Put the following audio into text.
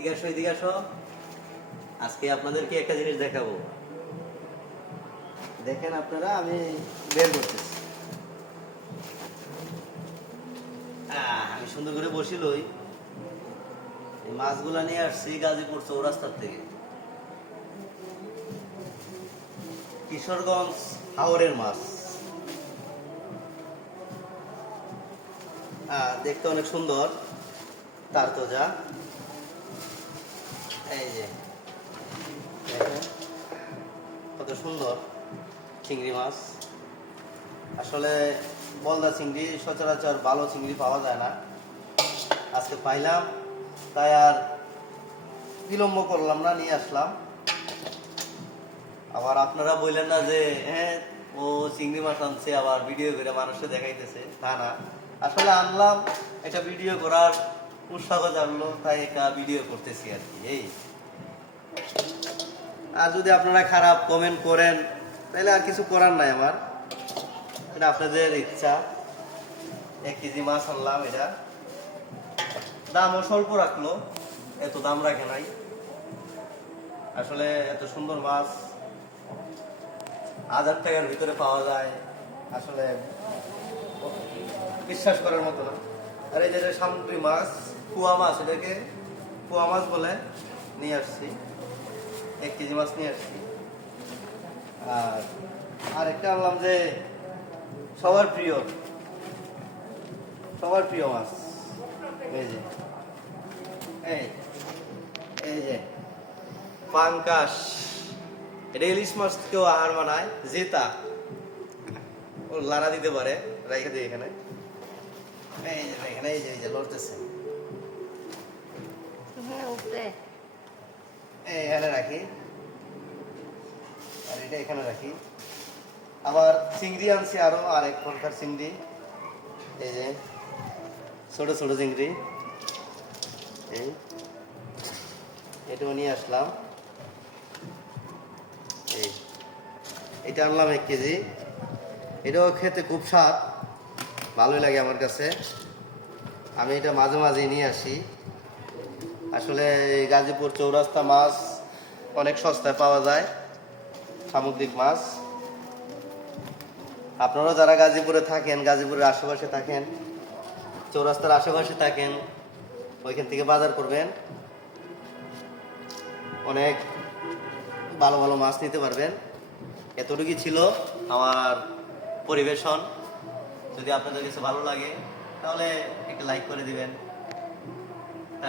এদিকে আসো। আজকে আপনাদেরকে একটা জিনিস দেখাবো। দেখেন আপনারা, আমি বের করতেছি। আমি সুন্দর করে বসিলই এই মাছগুলা নিয়ে আসছি গাজীপুর চৌরাস্তার থেকে। কিশোরগঞ্জ হাওরের মাছ। দেখতে অনেক সুন্দর, তার তো যা। এই যে দেখেন কত সুন্দর চিংড়ি মাছ। আসলে বলদা চিংড়ি সচরাচর ভালো চিংড়ি পাওয়া যায় না, আজকে পাইলাম তাই আর বিলম্ব করলাম না, নিয়ে আসলাম। আবার আপনারা বললেন না যে হ্যাঁ ও চিংড়ি মাছ আনছে আবার ভিডিও করে মানুষকে দেখাইতেছে, তা না। আসলে আনলাম, একটা ভিডিও করার উৎসাহ জানলো, তাই একটা ভিডিও করতেছি আর কি। এই আর যদি আপনারা খারাপ কমেন্ট করেন তাহলে আর কিছু করার নাই আমার, এটা আপনাদের ইচ্ছা। 1 কেজি মাছ আনলাম, এটা দামও স্বল্প রাখলো, এত দাম রাখে নাই। আসলে এত সুন্দর মাছ 1000 টাকার ভিতরে পাওয়া যায়, আসলে বিশ্বাস করার মতো না। আর এই যে সামুদ্রিক মাছ, কুয়া মাছ, এটাকে কুয়া মাছ বলে, নিয়ে আসছি 1 কেজি মাছ নিয়ে আসছি। আর একটা আনলাম যে সবার প্রিয় মাছ, এই যে এই যে পাঙ্কাশ। এটা ইলিশ মাছ কেউ আহার মানায়, জেতা ও লাড়া দিতে পারে, রেখে দিই এখানে। এই যে লড়তেছে, এখানে রাখি, আর এটা এখানে রাখি। আবার চিংড়ি আনছি, আরো আরেক প্রকার চিংড়ি, এই যে ছোট ছোট চিংড়ি, এটাও নিয়ে আসলাম। এটা আনলাম 1 কেজি। এটাও খেতে খুব স্বাদ, ভালোই লাগে আমার কাছে। আমি এটা মাঝে মাঝে নিয়ে আসি। আসলে গাজীপুর চৌরাস্তা মাছ অনেক সস্তায় পাওয়া যায়, সামুদ্রিক মাছ। আপনারাও যারা গাজীপুরে থাকেন, গাজীপুরের আশেপাশে থাকেন, চৌরাস্তার আশেপাশে থাকেন, ওইখান থেকে বাজার করবেন, অনেক ভালো ভালো মাছ নিতে পারবেন। এতটুকুই ছিল আমার পরিবেশন। যদি আপনাদের কাছে ভালো লাগে তাহলে একটা লাইক করে দিবেন।